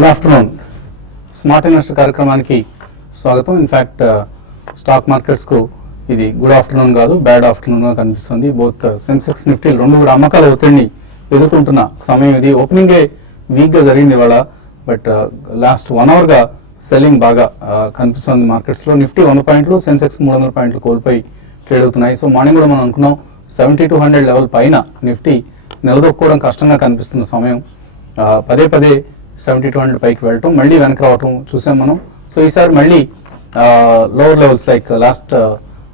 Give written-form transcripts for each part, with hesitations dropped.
Good afternoon. Smart investor కార్యక్రమానికి స్వాగతం. In fact stock మార్కెట్స్కు ఇది గుడ్ ఆఫ్టర్నూన్ కాదు, బ్యాడ్ ఆఫ్టర్నూన్గా కనిపిస్తుంది. బోత్ సెన్సెక్స్ నిఫ్టీ రెండు కూడా అమ్మకాల ఒత్తిడిని ఎదుర్కొంటున్న సమయం ఇది. ఓపెనింగే వీక్గా జరిగింది ఇవాళ, బట్ లాస్ట్ 1 అవర్గా సెల్లింగ్ బాగా కనిపిస్తుంది మార్కెట్స్లో. నిఫ్టీ 100 పాయింట్లు, సెన్సెక్స్ 300 పాయింట్లు కోల్పోయి ట్రేడ్ అవుతున్నాయి. సో మార్నింగ్ కూడా మనం అనుకున్నాం 7200 లెవెల్ పైన నిఫ్టీ నిలదొక్కుకోవడం కష్టంగా కనిపిస్తున్న సమయం. పదే 7200 పైకి వెళ్ళటం, మళ్ళీ వెనక్కి రావటం చూసాం మనం. సో ఈసారి మళ్ళీ లోవర్ లెవెల్స్ లైక్ లాస్ట్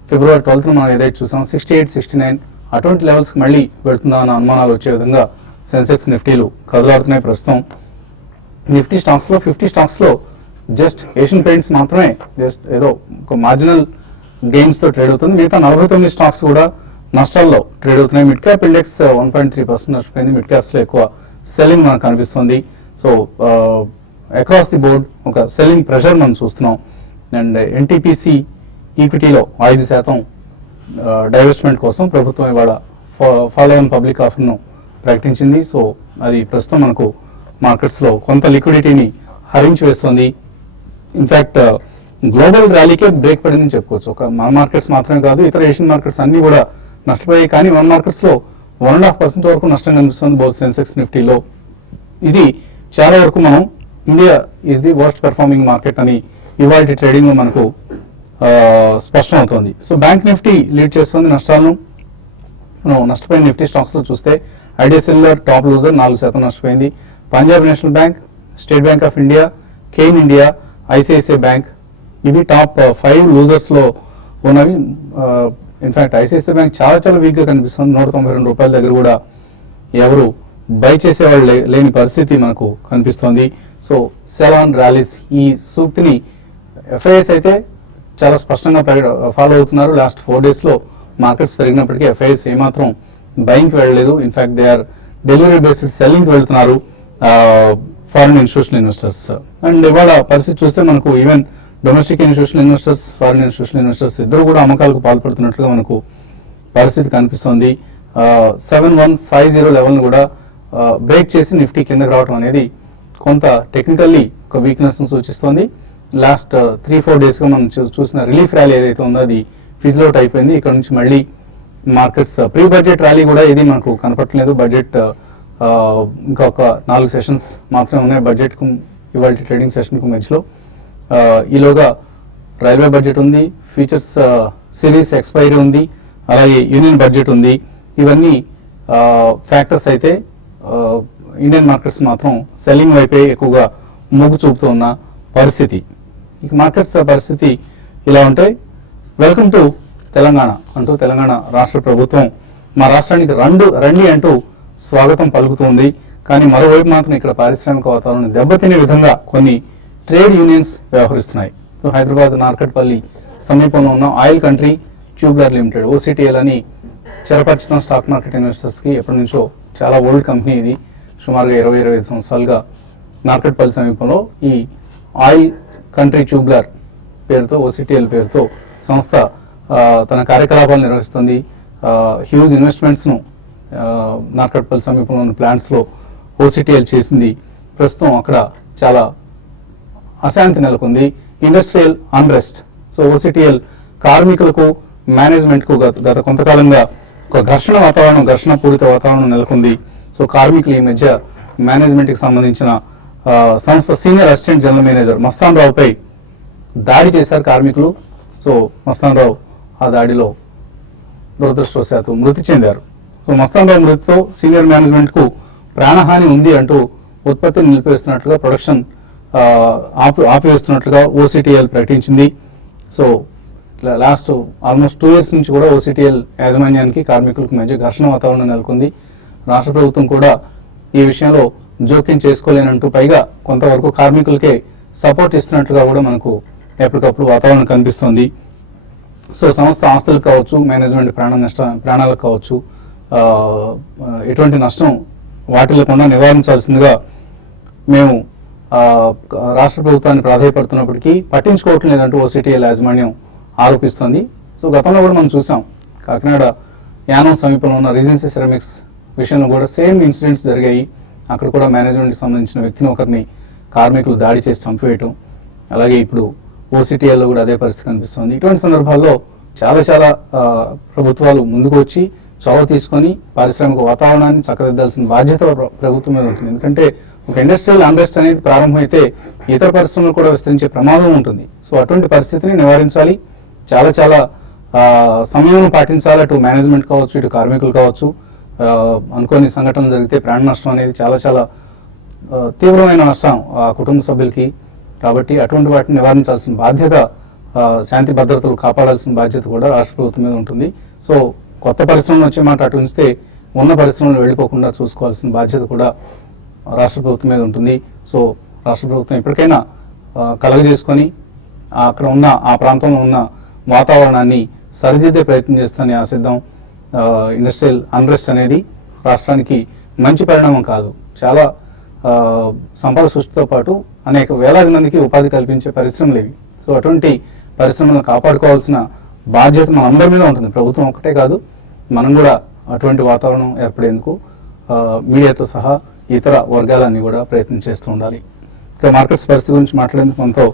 ఫిబ్రవరి 12th మనం ఏదైతే చూసాం 68, 69 అటువంటి లెవెల్స్కి మళ్ళీ వెళ్తుందా అన్న అనుమానాలు వచ్చే విధంగా సెన్సెక్స్ నిఫ్టీలు కదలాడుతున్నాయి ప్రస్తుతం. నిఫ్టీ స్టాక్స్లో 50 స్టాక్స్లో జస్ట్ ఏషియన్ పెయింట్స్ మాత్రమే జస్ట్ ఏదో ఒక మార్జినల్ గెయిన్స్తో ట్రేడ్ అవుతుంది. మిగతా 49 స్టాక్స్ కూడా నష్టాల్లో ట్రేడ్ అవుతున్నాయి. మిడ్ క్యాప్ ఇండెక్స్ 1.3% నష్టపోయింది. మిడ్ క్యాప్స్లో ఎక్కువ సెల్లింగ్ మనకు కనిపిస్తుంది. సో అక్రాస్ ది బోర్డ్ ఒక సెల్లింగ్ ప్రెషర్ మనం చూస్తున్నాం. అండ్ ఎన్టీపీసీ ఈక్విటీలో 5% డైవెస్ట్మెంట్ కోసం ప్రభుత్వం ఇవాళ ఫాలో ఆన్ పబ్లిక్ ఆఫర్ను ప్రకటించింది. సో అది ప్రస్తుతం మనకు మార్కెట్స్లో కొంత లిక్విడిటీని హరించి వేస్తుంది. ఇన్ఫ్యాక్ట్ గ్లోబల్ ర్యాలీకే బ్రేక్ పడిందని చెప్పుకోవచ్చు. ఒక మన మార్కెట్స్ మాత్రమే కాదు, ఇతర ఏషియన్ మార్కెట్స్ అన్నీ కూడా నష్టపోయాయి. కానీ మన మార్కెట్స్లో 1.5% వరకు నష్టం కనిపిస్తుంది బోత్ సెన్సెక్స్ నిఫ్టీలో. ఇది చాలా వరకు మనం India is the worst performing market అని ఇవాళ ట్రేడింగ్లో మనకు స్పష్టం అవుతుంది. సో బ్యాంక్ నిఫ్టీ లీడ్ చేస్తుంది నష్టాలను. మనం నష్టపోయిన నిఫ్టీ స్టాక్స్లో చూస్తే ఐడిఎస్ఎల్ఆర్ టాప్ లూజర్ 4% నష్టపోయింది. Punjab national bank, state Bank of India, Kane India, ICICI bank ఇవి టాప్ 5 లూజర్స్లో ఉన్నవి. ఇన్ఫ్యాక్ట్ ఐసిఐసిఐ బ్యాంక్ చాలా వీక్గా కనిపిస్తుంది. 192 రూపాయల దగ్గర కూడా ఎవరు బై చేసేవాళ్ళు లేని పరిస్థితి మనకు కనిపిస్తుంది. సో సెల్ ఆన్ ర్యాలీస్ ఈ సూక్తిని ఎఫ్ఐఎస్ అయితే చాలా స్పష్టంగా ఫాలో అవుతున్నారు. లాస్ట్ 4 డేస్లో మార్కెట్స్ పెరిగినప్పటికీ ఎఫ్ఐఎస్ ఏమాత్రం బయింగ్కి వెళ్ళలేదు. In fact they are delivery based సెల్లింగ్కి వెళ్తున్నారు ఫారిన్ ఇన్స్టిట్యూషనల్ ఇన్వెస్టర్స్. అండ్ ఇవాళ పరిస్థితి చూస్తే మనకు even domestic institutional investors, foreign institutional investors ఇద్దరు కూడా అమ్మకాలకు పాల్పడుతున్నట్లుగా మనకు పరిస్థితి కనిపిస్తుంది. 7150 లెవెల్ని కూడా బ్రేక్ చేసి నిఫ్టీ కిందకి రావడం అనేది కొంత టెక్నికల్లీ ఒక వీక్నెస్ను సూచిస్తుంది. లాస్ట్ 3-4 డేస్గా మనం చూసిన రిలీఫ్ ర్యాలీ ఏదైతే ఉందో అది ఫిజిల్ అవుట్ అయిపోయింది. ఇక్కడ నుంచి మళ్ళీ మార్కెట్స్ ప్రీ బడ్జెట్ ర్యాలీ కూడా ఏది మనకు కనపట్లేదు. బడ్జెట్ ఇంకొక 4 సెషన్స్ మాత్రమే ఉన్నాయి బడ్జెట్కు ఇవాళ ట్రేడింగ్ సెషన్కు మధ్యలో. ఈలోగా రైల్వే బడ్జెట్ ఉంది, ఫ్యూచర్స్ సిరీస్ ఎక్స్పైరీ ఉంది, అలాగే యూనియన్ బడ్జెట్ ఉంది. ఇవన్నీ ఫ్యాక్టర్స్ అయితే ఇండియన్ మార్కెట్స్ మాత్రం సెల్లింగ్ వైపే ఎక్కువగా మొగ్గు చూపుతూ ఉన్న పరిస్థితి. ఇక మార్కెట్స్ పరిస్థితి ఇలా ఉంటాయి. వెల్కమ్ టు తెలంగాణ అంటూ తెలంగాణ రాష్ట్ర ప్రభుత్వం మా రాష్ట్రానికి రండి అంటూ స్వాగతం పలుకుతుంది. కానీ మరోవైపు మాత్రం ఇక్కడ పారిశ్రామిక వాతావరణం దెబ్బతినే విధంగా కొన్ని ట్రేడ్ యూనియన్స్ వ్యవహరిస్తున్నాయి. సో హైదరాబాద్ నార్కట్పల్లి సమీపంలో ఉన్న Oil Country Tubular Limited OCTL అని చెరపరిచిన స్టాక్ మార్కెట్ ఇన్వెస్టర్స్కి ఎప్పటి నుంచో చాలా ఓల్డ్ కంపెనీ ఇది. సుమారుగా 20-25 సంవత్సరాలుగా నార్కట్పల్లి సమీపంలో ఈ ఆయిల్ కంట్రీ ట్యూబ్లర్ పేరుతో ఓసిటిఎల్ పేరుతో సంస్థ తన కార్యకలాపాలు నిర్వహిస్తుంది. హ్యూజ్ ఇన్వెస్ట్మెంట్స్ను నార్కట్పల్లి సమీపంలో ఉన్న ప్లాంట్స్లో ఓసిటిఎల్ చేసింది. ప్రస్తుతం అక్కడ చాలా అశాంతి నెలకొంది, ఇండస్ట్రియల్ అన్రెస్ట్. సో ఓసిటిఎల్ కార్మికులకు మేనేజ్మెంట్కు గత కొంతకాలంగా ఒక ఘర్షణ పూరిత వాతావరణం నెలకొంది. సో కార్మికులు ఈ మధ్య మేనేజ్మెంట్కి సంబంధించిన సంస్థ senior assistant general manager Mastan రావుపై దాడి చేశారు కార్మికులు. సో మస్తాన్ రావు ఆ దాడిలో దురదృష్టవశాత్తు మృతి చెందారు. సో మస్తాన్ రావు మృతితో సీనియర్ మేనేజ్మెంట్కు ప్రాణహాని ఉంది అంటూ ఉత్పత్తిని నిలిపివేస్తున్నట్లుగా, ప్రొడక్షన్ ఆపివేస్తున్నట్లుగా ఓసిటిఎల్ ప్రకటించింది. సో లాస్ట్ ఆల్మోస్ట్ 2 years నుంచి కూడా ఓసిటిఎల్ యాజమాన్యానికి కార్మికులకు మధ్య ఘర్షణ వాతావరణం నెలకొంది. రాష్ట్ర ప్రభుత్వం కూడా ఈ విషయంలో జోక్యం చేసుకోలేనంటూ పైగా కొంతవరకు కార్మికులకే సపోర్ట్ ఇస్తున్నట్లుగా కూడా మనకు ఎప్పటికప్పుడు వాతావరణం కనిపిస్తుంది. సో సంస్థ ఆస్తులకు కావచ్చు, మేనేజ్మెంట్ ప్రాణాలకు కావచ్చు ఎటువంటి నష్టం వాటిల్లకుండా నివారించాల్సిందిగా మేము రాష్ట్ర ప్రభుత్వాన్ని ప్రాధాయపడుతున్నప్పటికీ పట్టించుకోవటం లేదంటూ ఓసిటిఎల్ యాజమాన్యం ఆరోపిస్తోంది. సో గతంలో కూడా మనం చూసాం కాకినాడ యానం సమీపంలో ఉన్న రీజెన్సీ సెరామిక్స్ విషయంలో కూడా సేమ్ ఇన్సిడెంట్స్ జరిగాయి. అక్కడ కూడా మేనేజ్మెంట్కి సంబంధించిన వ్యక్తిని ఒకరిని కార్మికులు దాడి చేసి చంపివేయటం, అలాగే ఇప్పుడు ఓసిటిఎల్లో కూడా అదే పరిస్థితి కనిపిస్తుంది. ఇటువంటి సందర్భాల్లో చాలా ప్రభుత్వాలు ముందుకు వచ్చి చొరవ తీసుకొని పారిశ్రామిక వాతావరణాన్ని చక్కదిద్దాల్సిన బాధ్యత ప్రభుత్వం మీద ఉంటుంది. ఎందుకంటే ఒక ఇండస్ట్రియల్ అన్రెస్ట్ అనేది ప్రారంభమైతే ఇతర పరిశ్రమలు కూడా విస్తరించే ప్రమాదం ఉంటుంది. సో అటువంటి పరిస్థితిని నివారించాలి. చాలా సమయం పాటించాలి. అటు మేనేజ్మెంట్ కావచ్చు, ఇటు కార్మికులు కావచ్చు. అనుకోని సంఘటనలు జరిగితే ప్రాణ నష్టం అనేది చాలా తీవ్రమైన నష్టం ఆ కుటుంబ సభ్యులకి. కాబట్టి అటువంటి వాటిని నివారించాల్సిన బాధ్యత, శాంతి భద్రతలు కాపాడాల్సిన బాధ్యత కూడా రాష్ట్ర ప్రభుత్వం మీద ఉంటుంది. సో కొత్త పరిశ్రమలు వచ్చే మాట అటు ఉంచితే ఉన్న పరిశ్రమలు వెళ్ళిపోకుండా చూసుకోవాల్సిన బాధ్యత కూడా రాష్ట్ర ప్రభుత్వం మీద ఉంటుంది. సో రాష్ట్ర ప్రభుత్వం ఇప్పటికైనా కలగజేసుకొని అక్కడ ఉన్న ఆ ప్రాంతంలో ఉన్న వాతావరణాన్ని సరిదిద్దే ప్రయత్నం చేస్తానని ఆశిద్దాం. ఇండస్ట్రియల్ అన్రెస్ట్ అనేది రాష్ట్రానికి మంచి పరిణామం కాదు. చాలా సంపద సృష్టితో పాటు అనేక వేలాది మందికి ఉపాధి కల్పించే పరిశ్రమలు ఇవి. సో అటువంటి పరిశ్రమలను కాపాడుకోవాల్సిన బాధ్యత మనందరి మీద ఉంటుంది. ప్రభుత్వం ఒక్కటే కాదు, మనం కూడా అటువంటి వాతావరణం ఏర్పడేందుకు మీడియాతో సహా ఇతర వర్గాలన్నీ కూడా ప్రయత్నం చేస్తూ ఉండాలి. ఇక మార్కెట్స్ పరిస్థితి గురించి మాట్లాడేందుకు మనతో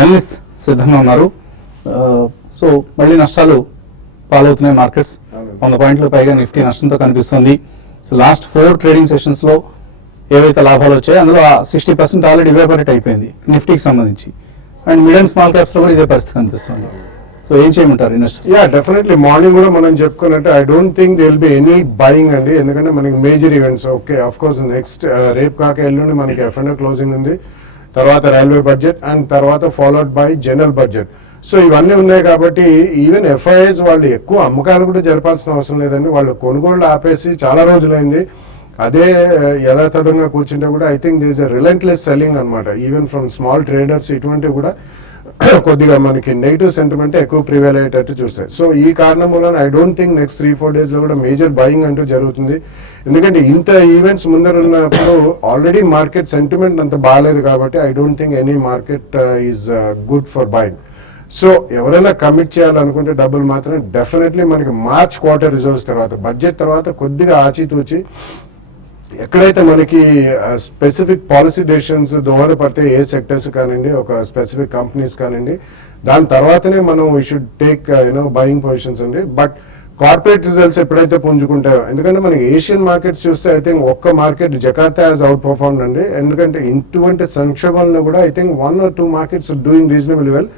ఎనలిస్ట్ సిద్ధంగా ఉన్నారు. సో మళ్ళీ నష్టాలు పాలవుతున్నాయి మార్కెట్స్. 100 పాయింట్ల పైగా నిఫ్టీ నష్టంతో కనిపిస్తుంది. లాస్ట్ 4 ట్రేడింగ్ సెషన్స్లో ఏవైతే లాభాలు వచ్చాయో అందులో 60% ఆల్రెడీ ఇవాపరేట్ అయిపోయింది నిఫ్టీకి సంబంధించి. అండ్ మిడ్ అండ్ స్మాల్ క్యాప్స్లో కూడా ఇదే పరిస్థితి కనిపిస్తుంది. సో ఏం చేయమంటారు ఇన్వెస్టర్స్? డెఫినెట్లీ మార్నింగ్ కూడా మనం చెప్పుకున్నట్టు I don't think they will be any buying అండి. ఎందుకంటే మనకి major events okay of course next రేపు కాక ఎల్లుండి మనకి ఎఫ్ఎన్ఓ క్లోజింగ్ ఉంది, తర్వాత రైల్వే బడ్జెట్ అండ్ తర్వాత followed by general budget. So ఇవన్నీ ఉన్నాయి కాబట్టి ఈవెన్ ఎఫ్ఐఎస్ వాళ్ళు ఎక్కువ అమ్మకాలు కూడా జరపాల్సిన అవసరం లేదండి. వాళ్ళు కొనుగోళ్లు ఆపేసి చాలా రోజులైంది. అదే యథాతథంగా కూర్చుంటే కూడా I think this a relentless selling అనమాట. ఈవెన్ ఫ్రమ్ స్మాల్ ట్రేడర్స్ ఇటువంటివి కూడా కొద్దిగా మనకి నెగిటివ్ సెంటిమెంట్ ఎక్కువ ప్రివేల్ అయ్యేటట్టు చూస్తాయి. సో ఈ కారణం వలన ఐ డోంట్ థింక్ నెక్స్ట్ 3-4 డేస్లో కూడా మేజర్ బయింగ్ అంటూ జరుగుతుంది. ఎందుకంటే ఇంత ఈవెంట్స్ ముందర ఉన్నప్పుడు ఆల్రెడీ మార్కెట్ సెంటిమెంట్ అంత బాగాలేదు కాబట్టి I don't think any market is good for buying. So ఎవరైనా కమిట్ చేయాలనుకుంటే డబ్బులు మాత్రం డెఫినెట్లీ మనకి మార్చ్ క్వార్టర్ రిజల్ట్స్ తర్వాత బడ్జెట్ తర్వాత కొద్దిగా ఆచితూచి ఎక్కడైతే మనకి స్పెసిఫిక్ పాలసీ డెసిషన్స్ దోహదపడితే ఏ సెక్టర్స్ కానివ్వండి, ఒక స్పెసిఫిక్ కంపెనీస్ కానివ్వండి, దాని తర్వాతనే మనం we should take buying positions అండి. బట్ కార్పొరేట్ రిజల్ట్స్ ఎప్పుడైతే పుంజుకుంటాయో, ఎందుకంటే మనకి ఏషియన్ మార్కెట్స్ చూస్తే ఐ థింక్ ఒక్క market Jakarta has out perform అండి. ఎందుకంటే ఇటువంటి సంక్షోభంలో కూడా I think 1 or 2 markets doing reasonable well.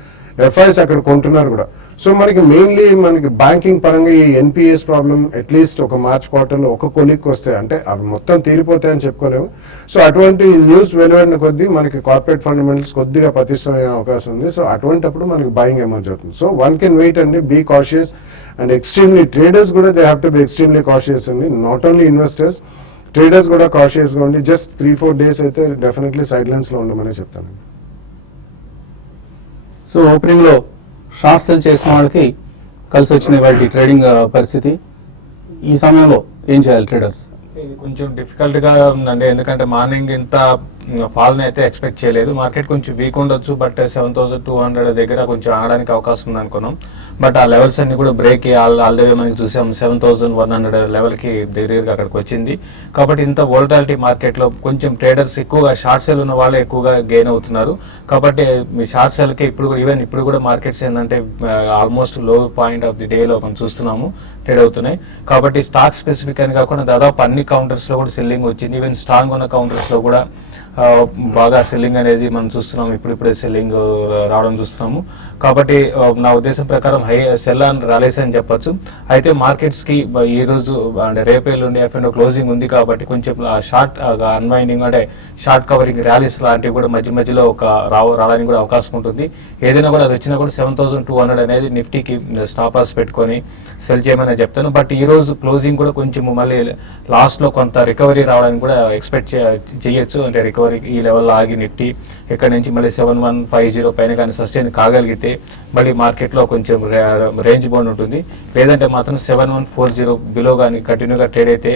FIs అక్కడ కొంటున్నారు కూడా. సో మనకి మెయిన్లీ మనకి బ్యాంకింగ్ పరంగా ఈ ఎన్పిఎస్ ప్రాబ్లం అట్లీస్ట్ ఒక మార్చ్ క్వార్టర్లో ఒక కొలిక్కి వస్తే అంటే అవి మొత్తం తీరిపోతాయని చెప్పుకోలేము. సో అటువంటి న్యూస్ వెలువడిన కొద్దీ మనకి కార్పొరేట్ ఫండమెంటల్స్ కొద్దిగా పతిష్టమయ్యే అవకాశం ఉంది. సో అటువంటిప్పుడు మనకి బయింగ్ ఎమర్జ్ అవుతుంది. సో వన్ కెన్ వెయిట్ అండి, be cautious and extremely traders కూడా they have to be extremely cautious అండి. నాట్ ఓన్లీ ఇన్వెస్టర్స్, ట్రేడర్స్ కూడా కాషియస్గా ఉండి జస్ట్ 3-4 డేస్ అయితే డెఫినెట్లీ సైడ్ లైన్స్లో ఉండమని చెప్తాను. సో ఓపెనింగ్లో షార్ట్ సెల్ చేసిన వాళ్ళకి కలిసి వచ్చింది వాటి ట్రేడింగ్ పరిస్థితి. ఈ సమయంలో ఏం చేయాలి ట్రేడర్స్? ఇది కొంచెం డిఫికల్ట్గా ఉందండి. ఎందుకంటే మార్నింగ్ ఇంత ఫాల్ని అయితే ఎక్స్పెక్ట్ చేయలేదు. మార్కెట్ కొంచెం వీక్ ఉండొచ్చు, బట్ 7,200 దగ్గర కొంచెం ఆగడానికి అవకాశం ఉంది అనుకున్నాం. బట్ ఆ లెవెల్స్ అన్ని కూడా బ్రేక్ ఆల్రెడీ మనకి చూసాం. 7,100 లెవెల్కి దగ్గరగా అక్కడికి వచ్చింది. కాబట్టి ఇంత వోలటాలిటీ మార్కెట్లో కొంచెం ట్రేడర్స్ ఎక్కువగా షార్ట్ సెల్ ఉన్న వాళ్ళు ఎక్కువగా గెయిన్ అవుతున్నారు. కాబట్టి మీ షార్ట్ సెల్కి ఇప్పుడు కూడా మార్కెట్స్ ఏంటంటే ఆల్మోస్ట్ లో పాయింట్ ఆఫ్ ది డేలో మనం చూస్తున్నాము ట్రేడ్ అవుతున్నాయి. కాబట్టి స్టాక్ స్పెసిఫిక్ అని కాకుండా దాదాపు అన్ని కౌంటర్స్లో కూడా సెల్లింగ్ వచ్చింది. ఈవెన్ స్ట్రాంగ్ ఉన్న కౌంటర్స్లో కూడా బాగా సెల్లింగ్ అనేది మనం చూస్తున్నాము. ఇప్పుడిప్పుడే సెల్లింగ్ రావడం చూస్తున్నాము. కాబట్టి నా ఉద్దేశం ప్రకారం హై సెల్ అండ్ ర్యాలీస్ అని చెప్పొచ్చు. అయితే మార్కెట్స్కి ఈ రోజు అంటే రేపు ఎల్లుండి ఎఫ్ఎన్ఓ క్లోజింగ్ ఉంది కాబట్టి కొంచెం షార్ట్ అన్వైండింగ్ అంటే షార్ట్ కవరింగ్ ర్యాలీస్ లాంటివి కూడా మధ్యలో రావడానికి కూడా అవకాశం ఉంటుంది. ఏదైనా కూడా అది వచ్చినా కూడా 7,200 అనేది నిఫ్టీకి స్టాప్ లాస్ పెట్టుకొని సెల్ చేయమని చెప్తాను. బట్ ఈ రోజు క్లోజింగ్ కూడా కొంచెం మళ్ళీ లాస్ట్లో కొంత రికవరీ రావడానికి కూడా ఎక్స్పెక్ట్ చేయొచ్చు. అంటే రికవరీ ఈ లెవెల్లో ఆగి నిఫ్టీ ఇక్కడ నుంచి మళ్ళీ 7,150 పైన కానీ సస్టైన్ కాగలిగితే మళ్ళీ మార్కెట్లో కొంచెం రేంజ్ బౌండ్ ఉంటుంది. లేదంటే మాత్రం 7,140 బిలో కానీ కంటిన్యూగా ట్రేడ్ అయితే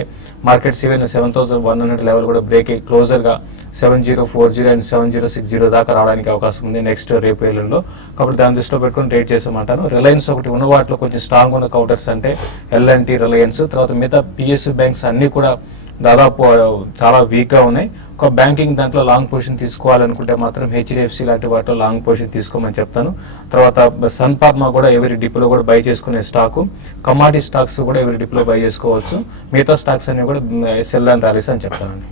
మార్కెట్స్ ఈవెన్ 7,100 లెవెల్ కూడా బ్రేక్ అయ్యి క్లోజర్గా 7,040 అండ్ 7,060 దాకా రావడానికి అవకాశం ఉంది నెక్స్ట్ రేపు ఎల్లుండిలో. కాబట్టి దాని దృష్టిలో పెట్టుకుని ట్రేడ్ చేసామంటాను. రిలయన్స్ ఒకటి ఉన్న వాటిలో కొంచెం స్ట్రాంగ్ ఉన్న కౌంటర్స్ అంటే ఎల్&టీ, రిలయన్స్, తర్వాత మిగతా పిఎస్యూ బ్యాంక్స్ అన్నీ కూడా దాదాపు చాలా వీక్గా ఉన్నాయి. ఒక బ్యాంకింగ్ దాంట్లో లాంగ్ పొజిషన్ తీసుకోవాలనుకుంటే మాత్రం హెచ్డిఎఫ్సి లాంటి వాటిలో లాంగ్ పొజిషన్ తీసుకోమని చెప్తాను. తర్వాత సన్ ఫార్మా కూడా ఎవరి డిప్లో కూడా బై చేసుకునే స్టాకు, కమాడిటీ స్టాక్స్ కూడా ఎవరి డిప్లో బై చేసుకోవచ్చు. మిగతా స్టాక్స్ అన్ని కూడా సెల్ అండ్ ర్యాలీస్ అని చెప్తానండి.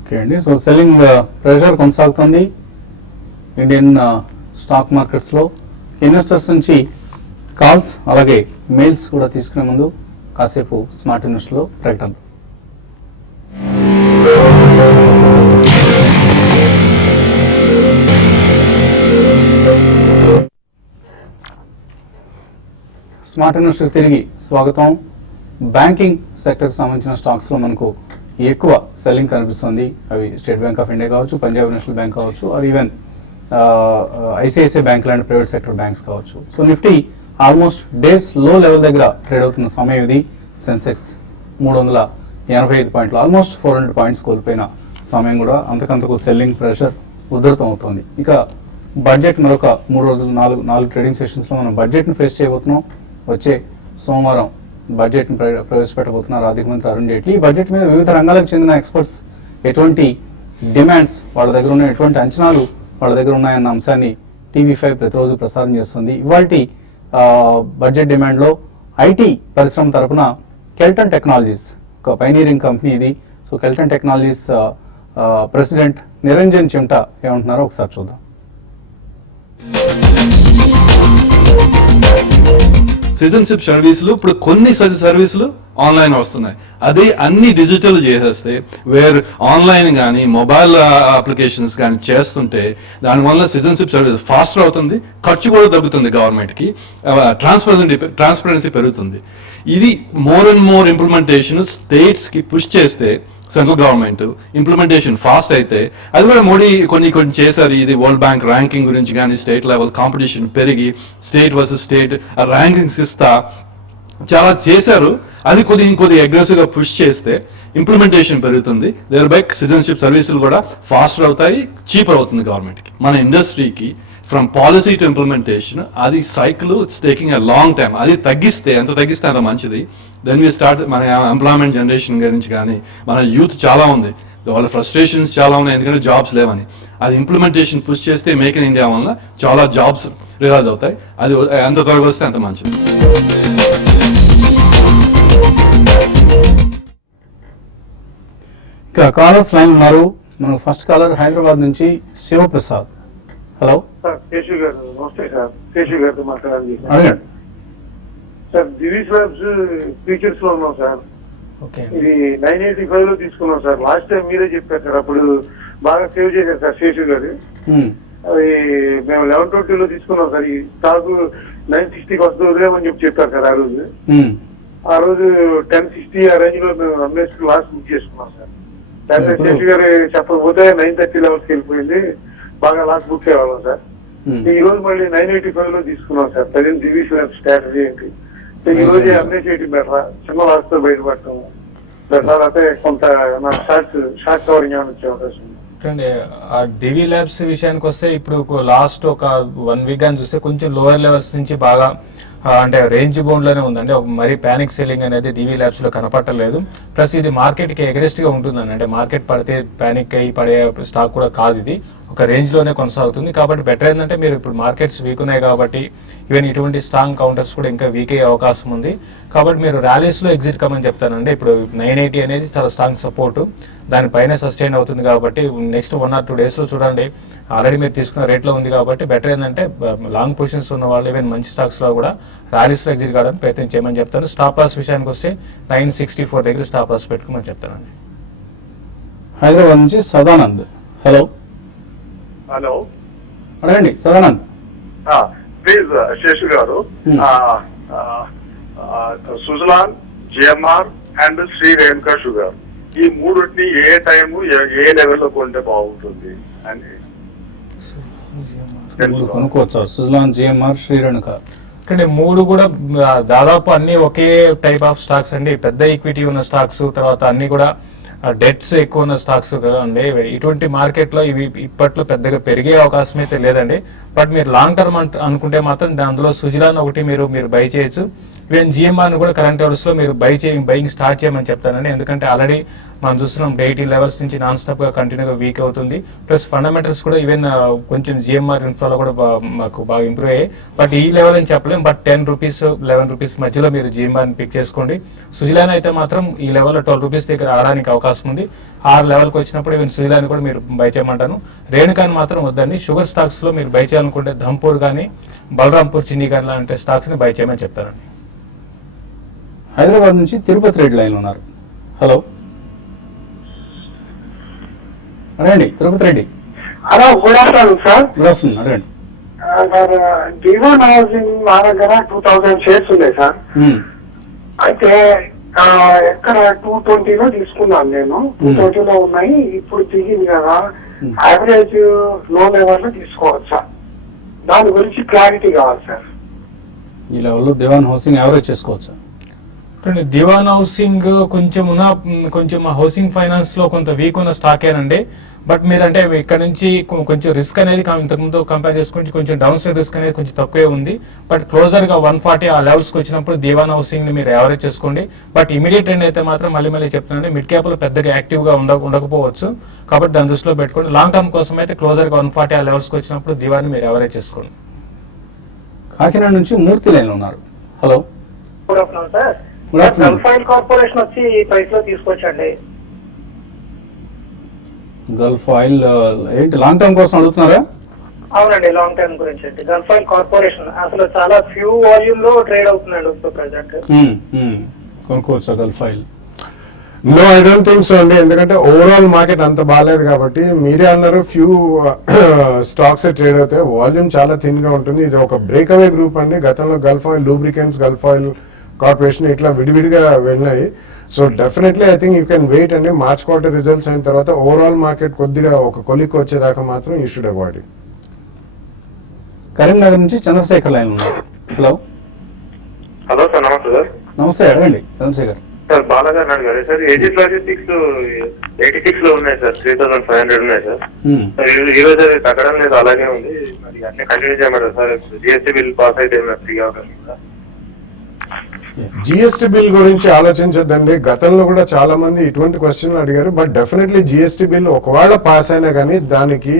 ఓకే అండి, సో సెల్లింగ్ ప్రెషర్ కొనసాగుతుంది ఇండియన్ స్టాక్ మార్కెట్స్లో. ఇన్వెస్టర్స్ నుంచి కాల్స్ అలాగే మెయిల్స్ కూడా తీసుకునే ముందు కాసేపు స్మార్ట్ ఇన్వెస్ట్లో ప్రకటన. స్మార్ట్ ఇన్వెస్టర్ తిరిగి స్వాగతం. బ్యాంకింగ్ సెక్టర్కి సంబంధించిన స్టాక్స్లో మనకు ఎక్కువ సెల్లింగ్ కనిపిస్తుంది. అవి స్టేట్ బ్యాంక్ ఆఫ్ ఇండియా కావచ్చు, పంజాబ్ నేషనల్ బ్యాంక్ కావచ్చు, ఆర్ ఈవెన్ ఐసిఐసిఐ బ్యాంక్ లాంటి ప్రైవేట్ సెక్టర్ బ్యాంక్స్ కావచ్చు. సో నిఫ్టీ ఆల్మోస్ట్ డేస్ లో లెవెల్ దగ్గర ట్రేడ్ అవుతున్న సమయం ఇది. సెన్సెక్స్ 385 పాయింట్లు, ఆల్మోస్ట్ 400 పాయింట్స్ కోల్పోయిన సమయం కూడా. అంతకంతకు సెల్లింగ్ ప్రెషర్ ఉధృతం అవుతుంది. ఇక బడ్జెట్ మరొక 3 రోజులు, నాలుగు ట్రేడింగ్ సెషన్స్లో మనం బడ్జెట్ని ఫేస్ చేయబోతున్నాం. వచ్చే సోమవారం బడ్జెట్ని ప్రవేశపెట్టబోతున్నారు ఆర్థిక మంత్రి అరుణ్ జైట్లీ. ఈ బడ్జెట్ మీద వివిధ రంగాలకు చెందిన ఎక్స్పర్ట్స్ ఎటువంటి డిమాండ్స్ వాళ్ళ దగ్గర ఉన్న, ఎటువంటి అంచనాలు వాళ్ళ దగ్గర ఉన్నాయన్న అంశాన్ని టీవీ5 ప్రతిరోజు ప్రసారం చేస్తుంది. ఇవాల్టి బడ్జెట్ డిమాండ్లో ఐటీ పరిశ్రమ తరపున కెల్టన్ టెక్నాలజీస్, ఒక పైనీరింగ్ కంపెనీ ఇది. So Kelton Technologies president Niranjan Chimta ఏమంటున్నారో ఒకసారి చూద్దాం. సిటిజన్షిప్ సర్వీసులు ఇప్పుడు కొన్ని సర్వీసులు ఆన్లైన్ వస్తున్నాయి. అదే అన్ని డిజిటల్ చేసేస్తే వేర్ ఆన్లైన్ కానీ మొబైల్ అప్లికేషన్స్ కానీ చేస్తుంటే దానివల్ల సిటిజన్షిప్ సర్వీస్ ఫాస్టర్ అవుతుంది, ఖర్చు కూడా తగ్గుతుంది, గవర్నమెంట్కి ట్రాన్స్పరెన్సీ పెరుగుతుంది. ఇది మోర్ అండ్ మోర్ ఇంప్లిమెంటేషన్ స్టేట్స్కి పుష్ చేస్తే సెంట్రల్ గవర్నమెంట్ ఇంప్లిమెంటేషన్ ఫాస్ట్ అయితే, అది కూడా మోడీ కొన్ని చేశారు. ఇది వరల్డ్ బ్యాంక్ ర్యాంకింగ్ గురించి కానీ స్టేట్ లెవెల్ కాంపిటీషన్ పెరిగి స్టేట్ వర్సెస్ స్టేట్ ర్యాంకింగ్స్ ఇస్తా చాలా చేశారు. అది ఇంకొద్ది అగ్రెసివ్గా పుష్ చేస్తే ఇంప్లిమెంటేషన్ పెరుగుతుంది. దేర్ బై సిటిజన్షిప్ సర్వీసులు కూడా ఫాస్టర్ అవుతాయి, చీపర్ అవుతుంది గవర్నమెంట్కి. మన ఇండస్ట్రీకి ఫ్రమ్ పాలసీ టు ఇంప్లిమెంటేషన్ అది cycle it's taking a long time. అది తగ్గిస్తే అంత మంచిది. Then we start. మన ఎంప్లాయ్మెంట్ జనరేషన్ గురించి కానీ మన యూత్ చాలా ఉంది, వాళ్ళ ఫ్రస్ట్రేషన్స్ చాలా ఉన్నాయి, ఎందుకంటే జాబ్స్ లేవని. అది ఇంప్లిమెంటేషన్ పుష్ చేస్తే మేక్ ఇన్ ఇండియా వల్ల చాలా జాబ్స్ రిలైజ్ అవుతాయి. అది ఎంత త్వరగా వస్తే అంత మంచిది. ఇక కాలర్స్ లైన్ ఉన్నారు. మన ఫస్ట్ కాలర్ హైదరాబాద్ నుంచి శివప్రసాద్. హలో సార్, కేశవ్ గారు నమస్తే సార్. కేశవ్ గారితో మాట్లాడాలి అడగండి. సార్. దివీస్ ల్యాబ్స్ ఫీచర్స్ లో ఉన్నాం సార్. ఓకే, ఇది 985 లో తీసుకున్నాం సార్. లాస్ట్ టైం మీరే చెప్పారు సార్, అప్పుడు బాగా సేవ్ చేశారు సార్ కేశవ్ గారు. అది మేము 1120 లో తీసుకున్నాం సార్. ఈ స్టాక్ 960కి వస్తుంది వదిలేమని చెప్పారు సార్. ఆ రోజు 1060 ఆ రేంజ్ లో మేము అమ్మేసి లాస్ట్ బుక్ చేసుకున్నాం సార్. దాంట్లో కేశవ్ గారు చెప్పకపోతే 930 లెవెల్స్కి వెళ్ళిపోయింది, బాగా లాస్ట్ బుక్ చేయవాళ్ళం సార్. ఈ రోజు మళ్ళీ 985 లో తీసుకున్నాం sir. Present Divi's lab strategy ఏంటి? ఈ రోజు అమ్మేసేయటం బెటరా, చిన్న లాస్ తో బయటపడటం బెటరా, అయితే కొంత నా షార్ట్ కవరింగ్ ఏమైనా వచ్చే అవకాశం ఉంది? చూడండి, ఆ డివి ల్యాబ్స్ విషయానికి వస్తే ఇప్పుడు లాస్ట్ ఒక 1 వీక్ అని చూస్తే కొంచెం లోవర్ లెవెల్స్ నుంచి బాగా అంటే రేంజ్ బౌండ్ లోనే ఉందండి. మరి పానిక్ సెల్లింగ్ అనేది డివి ల్యాబ్స్ లో కనపట్టలేదు. ప్లస్ ఇది మార్కెట్ కి అగ్రెసివ్ గా ఉంటుందండి. అంటే మార్కెట్ పడితే పానిక్ అయ్యి పడే స్టాక్ కూడా కాదు, ఇది ఒక రేంజ్ లోనే కొనసాగుతుంది. కాబట్టి బెటర్ ఏంటంటే మీరు ఇప్పుడు మార్కెట్స్ వీక్ ఉన్నాయి కాబట్టి ఈవెన్ ఇటువంటి స్ట్రాంగ్ కౌంటర్స్ కూడా ఇంకా వీక్ అయ్యే అవకాశం ఉంది. కాబట్టి మీరు ర్యాలీస్ లో ఎగ్జిట్ కమని చెప్తానండి. ఇప్పుడు 980 అనేది చాలా స్ట్రాంగ్ సపోర్ట్, దానిపైన సస్టైన్ అవుతుంది. కాబట్టి నెక్స్ట్ 1 or 2 days లో చూడండి, ఆల్రెడీ మీరు తీసుకున్న రేట్ లో ఉంది. కాబట్టి బెటర్ ఏంటంటే లాంగ్ పొజిషన్స్ ఉన్న వాళ్ళు ఈవెన్ మంచి స్టాక్స్ లో కూడా ర్యాలీస్ లో ఎగ్జిట్ కావడానికి ప్రయత్నం చేయమని చెప్తాను. స్టాప్ లాస్ విషయానికి వస్తే 964 దగ్గర స్టాప్ లాస్ పెట్టుకోమని చెప్తానండి. హైదరాబాద్ నుంచి సదానంద్. హలో హలో, అడగండి Sadanand. Please Seshu garu, Suzlon, GMR and Shree Renuka sugar, ఈ మూడుని ఏ టైము ఏ లెవెల్లో కొంటే బాగుంటుంది అని కొనుక్కోవచ్చా? సుజలాన్, జిఎంఆర్, శ్రీరేణుక. ఇక్కడ 3 కూడా దాదాపు అన్ని ఒకే టైప్ ఆఫ్ స్టాక్స్ అండి. పెద్ద ఈక్విటీ ఉన్న స్టాక్స్, తర్వాత అన్ని కూడా డెట్స్ ఎక్కువ ఉన్న స్టాక్స్ అండి. ఇటువంటి మార్కెట్ లో ఇవి ఇప్పట్లో పెద్దగా పెరిగే అవకాశం అయితే లేదండి. బట్ మీరు లాంగ్ టర్మ్ అనుకుంటే మాత్రం అందులో సుజలాన్ ఒకటి మీరు బై చేయొచ్చు. ఈవెన్ జిఎంఆర్ కూడా కరెంట్ అవర్స్ లో మీరు బయింగ్ స్టార్ట్ చేయమని చెప్తానండి. ఎందుకంటే ఆల్రెడీ మనం చూస్తున్నాం 80 లెవెల్స్ నుంచి నాన్ స్టాప్ గా కంటిన్యూగా వీక్ అవుతుంది. ప్లస్ ఫండమెంటల్స్ కూడా ఈవెన్ కొంచెం జిఎంఆర్ ఇన్ఫ్రాలో కూడా మాకు బాగా ఇంప్రూవ్ అయ్యాయి. బట్ ఈ లెవెల్ అని చెప్పలేం. బట్ 10 రూపీస్ 11 రూపీస్ మధ్యలో మీరు జిఎంఆర్ పిక్ చేసుకోండి. సుజిలాన్ అయితే మాత్రం ఈ లెవెల్లో 12 రూపీస్ దగ్గర ఆడడానికి అవకాశం ఉంది. 6 లెవెల్కి వచ్చినప్పుడు ఈవెన్ సుజిలాన్ కూడా మీరు బై చేయమంటాను. రేణుకాని మాత్రం వద్దండి. షుగర్ స్టాక్స్ లో మీరు బై చేయాలనుకుంటే ధంపూర్ కానీ బలరాంపూర్ చిన్ని కానీ లాంటి స్టాక్స్ ని బై చేయమని చెప్తానండి. హైదరాబాద్ నుంచి తిరుపతి రెడ్డి లైన్ ఉన్నారు. హలో అడగండి Tirupati Reddy. Hello, good afternoon sir. Good afternoon అడగండి. సార్, డివోన్ హౌసింగ్ మా దగ్గర 2000 షేర్స్ ఉన్నాయి సార్. అయితే ఎక్కడ 220లో తీసుకున్నాను నేను. 220లో ఉన్నాయి. ఇప్పుడు దిగింది కదా, యావరేజ్ లో లెవెల్ లో తీసుకోవచ్చా? దాని గురించి క్లారిటీ కావాలి సార్. ఈ లెవెల్లో దివాన్ హౌసింగ్ యావరేజ్ చేసుకోవచ్చా? దివాన్ హౌసింగ్ కొంచెం హౌసింగ్ ఫైనాన్స్ లో కొంత వీక్ ఉన్న స్టాకేనండి. బట్ మీరంటే ఇక్కడ నుంచి కొంచెం రిస్క్ అనేది ఇంతకుముందు కంపేర్ చేసుకుంటే కొంచెం డౌన్ సైడ్ రిస్క్ అనేది కొంచెం తక్కువే ఉంది. బట్ క్లోజర్ గా 140 ఆ లెవెల్స్ కి వచ్చినప్పుడు దివాన్ హౌసింగ్ ని మీరు యావరేజ్ చేసుకోండి. బట్ ఇమీడియట్ ట్రెండ్ అయితే మాత్రం మళ్ళీ చెప్తున్నాను, మిడ్ క్యాప్ లో పెద్దగా యాక్టివ్ గా ఉండకపోవచ్చు. కాబట్టి దాని దృష్టిలో పెట్టుకోండి. లాంగ్ టర్మ్ కోసం అయితే క్లోజర్ గా 140 ఆ లెవెల్స్ కి వచ్చినప్పుడు దివాన్ మీరు యావరేజ్ చేసుకోండి. కాకినాడ నుంచి మూర్తి లైన్ ఉన్నారు. Hello good afternoon sir. Good afternoon. Gulf corporation వచ్చి ఈ ప్రైస్ లో తీసుకోవచ్చండి. గల్ఫ్ ఆయిల్ ఏంటి లాంగ్ టర్మ్ కోసం అడుగుతున్నారా? అవునండి, లాంగ్ టర్మ్ గురించి అండి. గల్ఫ్ ఆయిల్ కార్పొరేషన్ అసలు చాలా ఫ్యూ వాల్యూమ్ లో ట్రేడ్ అవుతుందండి ఇప్పుడు ప్రెసెంట్. కొనుక్కోవచ్చా Gulf Oil? No, I don't think so అండి. ఎందుకంటే ఓవరాల్ మార్కెట్ అంత బాగాలేదు కాబట్టి. మీరే అన్నారు ఫ్యూ స్టాక్స్ ట్రేడ్ అవుతాయి. వాల్యూమ్ చాలా థిన్ గా ఉంటుంది. ఇది ఒక బ్రేక్అవే గ్రూప్ అండి. గతంలో Gulf Oil lubricants, Gulf Oil corporation ఇట్లా విడివిడిగా వెళ్ళినాయి. So definitely I think you can wait అండి. మార్చ్ క్వార్టర్ రిజల్ట్స్ అయిన తర్వాత ఓవరాల్ మార్కెట్ కొద్దిగా ఒక కొలిక్ వచ్చేదాకా మాత్రం యూ షుడ్ అవాయిడ్. కరీంనగర్ నుంచి చంద్రశేఖర్ లైన్ ఉన్నారు. హలో హలో సార్, నమస్తే సార్. నమస్తే అడగండి చంద్రశేఖర్. సార్ బాలాగారు అడిగారు సార్. ఏజిస్ లాజిస్టిక్స్ 86 లో ఉన్నాయి సార్. 3500 ఉన్నాయి సార్. ఈ రోజు అది తగ్గడం లేదు, అలాగే ఉంది. మరి అన్ని కంటిన్యూ చేయమంటారు సార్. జిఎస్టీ బిల్ పాస్ అయితే ఫ్రీగా అవుతుంది సార్. జిఎస్టీ బిల్ గురించి ఆలోచించద్దండి. గతంలో కూడా చాలా మంది ఇటువంటి క్వశ్చన్లు అడిగారు. బట్ డెఫినెట్లీ జిఎస్టీ బిల్ ఒకవేళ పాస్ అయినా కానీ దానికి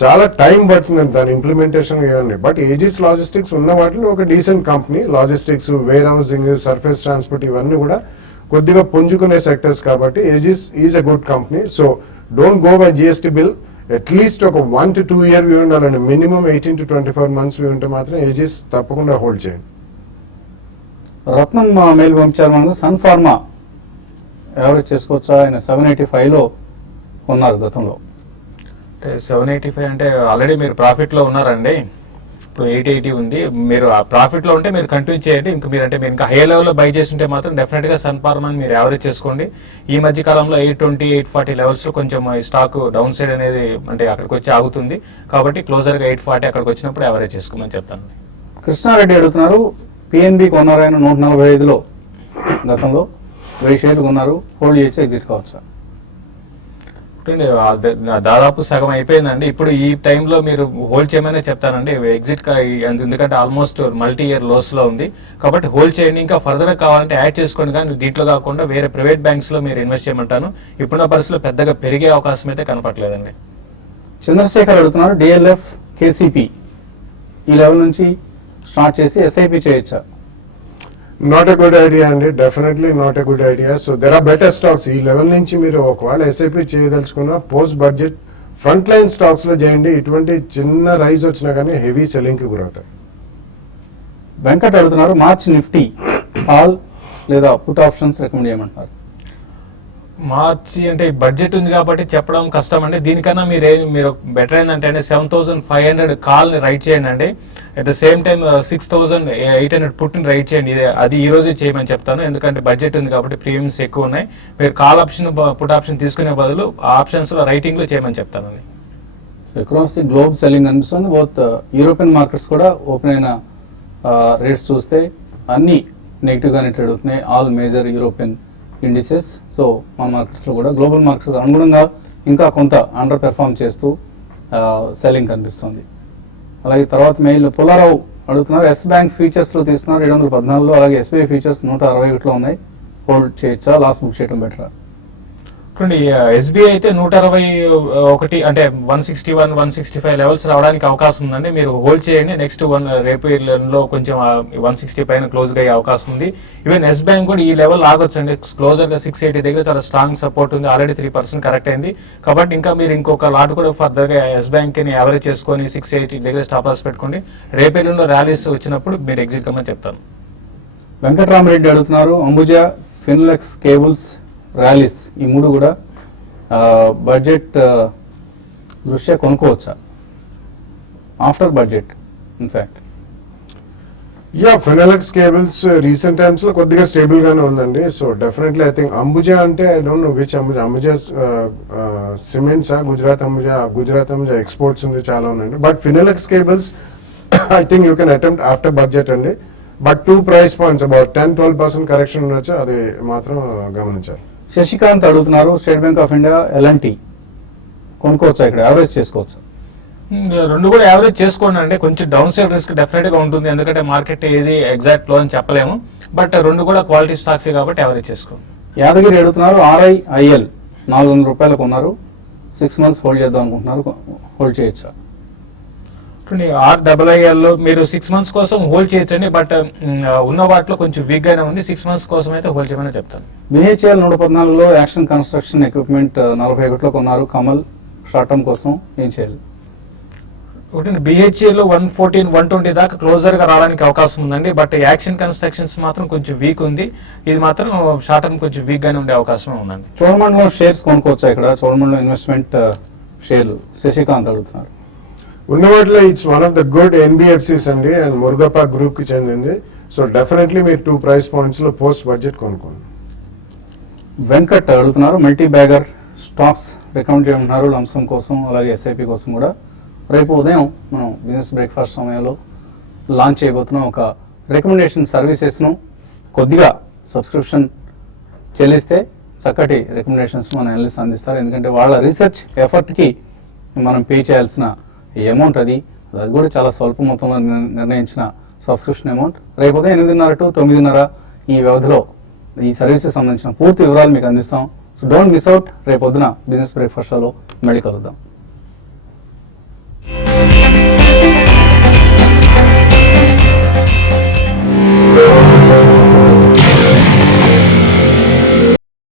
చాలా టైం పడుతుందండి దాని ఇంప్లిమెంటేషన్ ఇవన్నీ. బట్ ఏజిస్ లాజిస్టిక్స్ ఉన్న వాటిలో ఒక decent company. Logistics, warehousing, surface transport ఇవన్నీ కూడా కొద్దిగా పుంజుకునే సెక్టర్స్ కాబట్టి Aegis is a good company. So don't go by GST bill. At least ఒక 1 to 2 year వ్యూ ఉండాలండి. మినిమం 18 to 24 months వ్యూ ఉంటే మాత్రం ఏజిస్ తప్పకుండా హోల్డ్ చేయండి. రత్నం మెయిల్ పంపించారు మనకు. సన్ ఫార్మా యావరేజ్ చేసుకోవచ్చా? ఆయన 785లో ఉన్నారు గతంలో. అంటే 785 అంటే ఆల్రెడీ మీరు ప్రాఫిట్ లో ఉన్నారండి. ఇప్పుడు 880 ఉంది. మీరు ఆ ప్రాఫిట్ లో ఉంటే మీరు కంటిన్యూ చేయండి. మీరు ఇంకా హై లెవెల్ లో బై చేసి ఉంటే మాత్రం డెఫినెట్ గా సన్ ఫార్మాని మీరు యావరేజ్ చేసుకోండి. ఈ మధ్య కాలంలో 820, 840 లెవెల్స్ లో కొంచెం ఈ స్టాక్ డౌన్ సైడ్ అనేది అంటే అక్కడికి వచ్చి ఆగుతుంది. కాబట్టి క్లోజర్ గా 840 అక్కడికి వచ్చినప్పుడు యావరేజ్ చేసుకోమని చెప్తాను. కృష్ణారెడ్డి అడుగుతున్నారు, పిఎన్బి కొన్నారు ఆయన 145లో గతంలో 1000 షేర్లు కొన్నారు. హోల్డ్ చేసి ఎగ్జిట్ కావచ్చా? దాదాపు సగం అయిపోయిందండి. ఇప్పుడు ఈ టైంలో మీరు హోల్డ్ చేయమనే చెప్తానండి. ఎగ్జిట్ ఎందుకంటే ఆల్మోస్ట్ మల్టీ ఇయర్ లోస్ లో ఉంది. కాబట్టి హోల్డ్ చేయండి. ఇంకా ఫర్దర్ కావాలంటే యాడ్ చేసుకోండి. కానీ దీంట్లో కాకుండా వేరే ప్రైవేట్ బ్యాంక్స్ లో మీరు ఇన్వెస్ట్ చేయమంటాను. ఇప్పుడున్న పరిస్థితిలో పెద్దగా పెరిగే అవకాశం అయితే కనపట్లేదండి. చంద్రశేఖర్ అడుగుతున్నారు, డిఎల్ఎఫ్, కేసీపీ ఈ లెవెల్ నుంచి స్టార్ట్ చేసి ఎస్ఐపి చేయొచ్చా? నాట్ ఎ గుడ్ ఐడియా అండి. Definitely not a good idea. So there are better stocks. ఈ లెవెల్ నుంచి మీరు ఒకవేళ ఎస్ఐపి చేయదలుచుకున్న post budget front line stocks లో చేయండి. ఇటువంటి చిన్న రైజ్ వచ్చినా కానీ హెవీ సెల్లింగ్ కి గురవుతాయి. వెంకట్ అడుగుతున్నారు, మార్చ్ నిఫ్టీ ఆల్ లేదా పుట్ ఆప్షన్స్ రికమెండ్ చేయమంటున్నారు. మార్చి అంటే బడ్జెట్ ఉంది కాబట్టి చెప్పడం కష్టం అండి. దీనికన్నా మీరు బెటర్ ఏంటంటే 7500 కాల్ ని రైట్ చేయండి అండి. At the same time 6800 put ని రైట్ చేయండి. అది ఈ రోజే చేయమని చెప్తాను. ఎందుకంటే బడ్జెట్ ఉంది కాబట్టి ప్రీమియమ్స్ ఎక్కువ ఉన్నాయి. మీరు కాల్ ఆప్షన్, పుట్ ఆప్షన్ తీసుకునే బదులు ఆ ఆప్షన్స్ లో రైటింగ్ లో చేయమని చెప్తానండి. అక్రాస్ ది గ్లోబ్ సెల్లింగ్ అనిపిస్తుంది. బోత్ యూరోపియన్ మార్కెట్స్ కూడా ఓపెన్ అయిన రేట్స్ చూస్తే అన్ని నెగిటివ్ గానే ట్రేడ్ అవుతున్నాయి. All major European indices. So మన మార్కెట్స్లో కూడా గ్లోబల్ మార్కెట్స్ అనుగుణంగా ఇంకా కొంత అండర్ పెర్ఫామ్ చేస్తూ సెల్లింగ్ కనిపిస్తుంది. అలాగే తర్వాత మెయిల్ పుల్లారావు అడుగుతున్నారు. ఎస్ బ్యాంక్ ఫీచర్స్లో తీసుకున్నారు 714లో, అలాగే ఎస్బీఐ ఫీచర్స్ 161లో ఉన్నాయి. హోల్డ్ చేయొచ్చా, లాస్ బుక్ చేయడం బెటరా? చూడండి, ఎస్బీఐ అయితే 161 అంటే 161, 165 లెవెల్స్ రావడానికి అవకాశం ఉందండి. మీరు హోల్డ్ చేయండి. నెక్స్ట్ రేపు లో కొంచెం 160 పైన క్లోజ్ అయ్యే అవకాశం ఉంది. ఈవెన్ ఎస్ బ్యాంక్ కూడా ఈ లెవెల్ ఆగొచ్చండి. క్లోజర్ గా 680 దగ్గర చాలా స్ట్రాంగ్ సపోర్ట్ ఉంది. ఆల్రెడీ 3% కరెక్ట్ అయింది. కాబట్టి ఇంకా మీరు ఇంకొక లాట్ కూడా ఫర్దర్ గా ఎస్ బ్యాంక్ ని యావరేజ్ చేసుకొని 680 దగ్గర స్టాప్ లాస్ పెట్టుకోండి. రేపేళ్ళలో ర్యాలీస్ వచ్చినప్పుడు మీరు ఎగ్జిట్ కమ్మని చెప్తాను. వెంకటరామరెడ్డి అడుగుతున్నారు, అంబుజా, ఫిన్లెక్స్ కేబుల్స్, ర్యాలీస్ ఈ మూడు కూడా బడ్జెట్ దృష్ట్యా కొనుక్కోవచ్చా after budget? In fact yeah, Finolex cables recent times లో కొద్దిగా స్టేబుల్ గానే ఉందండి. So definitely I think Ambuja అంటే I don't know which Ambuja cements, Gujarat Ambuja exports ఉంది, చాలా ఉన్నాయండి. But Finolex cables I think you can attempt after budget అండి. But 2 price points about 10-12% correction ఉండొచ్చు, అది మాత్రం గమనించాలి. శశికాంత్ అడుగుతున్నారు, State Bank of India, LNT కొనుక్కోవచ్చా, ఇక్కడ యావరేజ్ చేసుకోవచ్చా? రెండు కూడా యావరేజ్ చేసుకోండి అండి. కొంచెం డౌన్ సైడ్ రిస్క్ డెఫినెట్ గా ఉంటుంది, ఎందుకంటే మార్కెట్ ఏది ఎగ్జాక్ట్ లో అని చెప్పలేము. బట్ రెండు కూడా క్వాలిటీ స్టాక్స్ కాబట్టి యావరేజ్ చేసుకోండి. యాదగిరి అడుగుతున్నారు, RIIL 400 రూపాయలకు ఉన్నారు, 6 months హోల్డ్ చేద్దాం అనుకుంటున్నారు, హోల్డ్ చేయొచ్చా? RIIL లో మీరు 6 months కోసం హోల్డ్ చేయొచ్చండి. బట్ ఉన్న వాటిలో కొంచెం వీక్ గానే ఉంది. 6 months కోసం అయితే హోల్డ్ చేయమని చెప్తాను. BHEL 114లో, యాక్షన్ కన్స్ట్రక్షన్ ఎక్విప్మెంట్ 41లో ఉన్నారు, కమల్ షార్ట్ టర్మ్ కోసం ఏం చేయాలి? ఒకటి BHEL 114, 120 దాకా క్లోజర్ గా రావడానికి అవకాశం ఉందండి. బట్ యాక్షన్ కన్స్ట్రక్షన్స్ మాత్రం కొంచెం వీక్ ఉంది. ఇది మాత్రం షార్ట్ టర్మ్ కొంచెం వీక్ గానే ఉండే అవకాశం ఉందండి. చోళమండలం షేర్స్ కొనుక్కోవచ్చా ఇక్కడ? చోళమండలం ఇన్వెస్ట్మెంట్ షేర్లు శశికాంత్ అడుగుతున్నారు. ఉన్న వాటిలో it's one of the good NBFCs అండి, అండ్ మురుగప్ప గ్రూప్ కి చెందింది. సో డెఫినెట్లీ మీరు 2 price points లో పోస్ట్ బడ్జెట్ కొనుక్కోండి. వెంకట్ అడుగుతున్నారు, మల్టీ బ్యాగర్ స్టాక్స్ రికమెండ్ చేయమంటున్నారు లంసం కోసం, అలాగే SIP కోసం కూడా. రేపు ఉదయం మనం బిజినెస్ బ్రేక్ఫాస్ట్ సమయంలో లాంచ్ చేయబోతున్నాం ఒక రికమెండేషన్ సర్వీసెస్ను. కొద్దిగా సబ్స్క్రిప్షన్ చెల్లిస్తే చక్కటి రికమెండేషన్స్ మన అనలిస్ట్ అందిస్తారు. ఎందుకంటే వాళ్ళ రీసెర్చ్ ఎఫర్ట్కి మనం పే చేయాల్సిన అమౌంట్ అది కూడా చాలా స్వల్ప మొత్తంలో నిర్ణయించిన సబ్స్క్రిప్షన్ అమౌంట్. రేపు ఉదయం 8:30 to 9:30 ఈ వ్యవధిలో ఈ సర్వీసెస్ సంబంధించిన పూర్తి వివరాలు మీకు అందిస్తాం. So don't miss out. రేపు పొద్దున బిజినెస్ బ్రేక్ఫాస్ట్ షోలో మళ్ళీ కలుద్దాం.